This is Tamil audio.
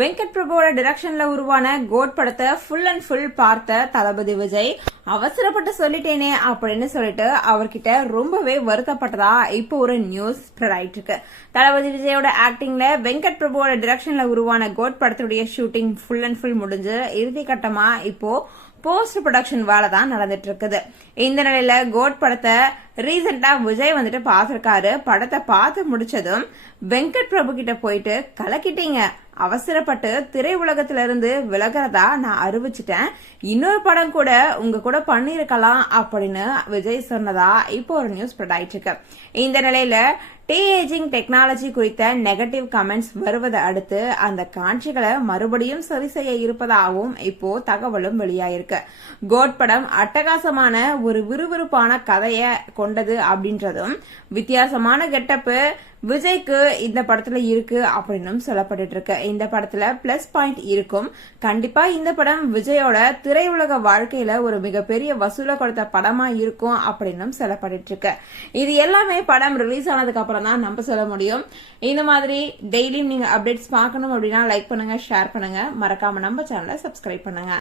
வெங்கட் பிரபுவோட டைரக்ஷன்ல உருவான கோட் படத்தை ஃபுல் அண்ட் ஃபுல் பார்த்த தளபதி விஜய் அவசரப்பட்டு சொல்லிட்டேனே அப்படின்னு சொல்லிட்டு அவர்கிட்ட ரொம்பவே வருத்தப்பட்டதா இப்போ ஒரு நியூஸ் ஸ்ப்ரெட் ஆயிட்டு இருக்கு. தளபதி விஜயோட ஆக்டிங்ல வெங்கட் பிரபுவோட டைரக்ஷன்ல உருவான கோட் படத்துடைய ஷூட்டிங் ஃபுல் அண்ட் ஃபுல் முடிஞ்சு இறுதி கட்டமா இப்போ போஸ்ட் ப்ரொடக்ஷன் வேலை தான் நடந்துட்டு இருக்குது. இந்த நிலையில கோட் படத்தை ரீசெண்டா விஜய் வந்துட்டு பாத்திருக்காரு. படத்தை பார்த்து முடிச்சதும் வெங்கட் பிரபு கிட்ட போயிட்டு கலக்கிட்டீங்க, அவசரப்பட்டு திரை உலகத்தில இருந்து விலகிறதா நான் அறிவிச்சிட்டேன், இன்னொரு படம் கூட உங்க கூட பண்ணிருக்கலாம் அப்படின்னு விஜய் சொன்னதா இப்போ ஒரு நியூஸ் ஸ்ப்ரெட் ஆயிட்டு இருக்கு. இந்த நிலையில ஏஜிங் டெக்னாலஜி குறித்த நெகட்டிவ் கமெண்ட்ஸ் வருவதை அடுத்து அந்த காட்சிகளை மறுபடியும் சரி செய்ய இருப்பதாகவும் இப்போ தகவலும் வெளியாயிருக்கு. கோட் படம் அட்டகாசமான ஒரு விறுவிறுப்பான கதைய கொண்டது அப்படின்றதும் வித்தியாசமான கெட்டப்பு விஜய்க்கு இந்த படத்துல இருக்கு அப்படின்னு சொல்லப்பட்டு இருக்கு. இந்த படத்துல பிளஸ் பாயிண்ட் இருக்கும். கண்டிப்பா இந்த படம் விஜயோட திரையுலக வாழ்க்கையில ஒரு மிகப்பெரிய வசூல கொடுத்த படமா இருக்கும் அப்படின்னு சொல்லப்பட்டு இருக்கு. இது எல்லாமே படம் ரிலீஸ் ஆனதுக்கு அப்புறம் தான் நம்ம சொல்ல முடியும். இந்த மாதிரி டெய்லியும் நீங்க அப்டேட்ஸ் பார்க்கணும் அப்படின்னா லைக் பண்ணுங்க, ஷேர் பண்ணுங்க, மறக்காம நம்ம சேனலை சப்ஸ்கிரைப் பண்ணுங்க.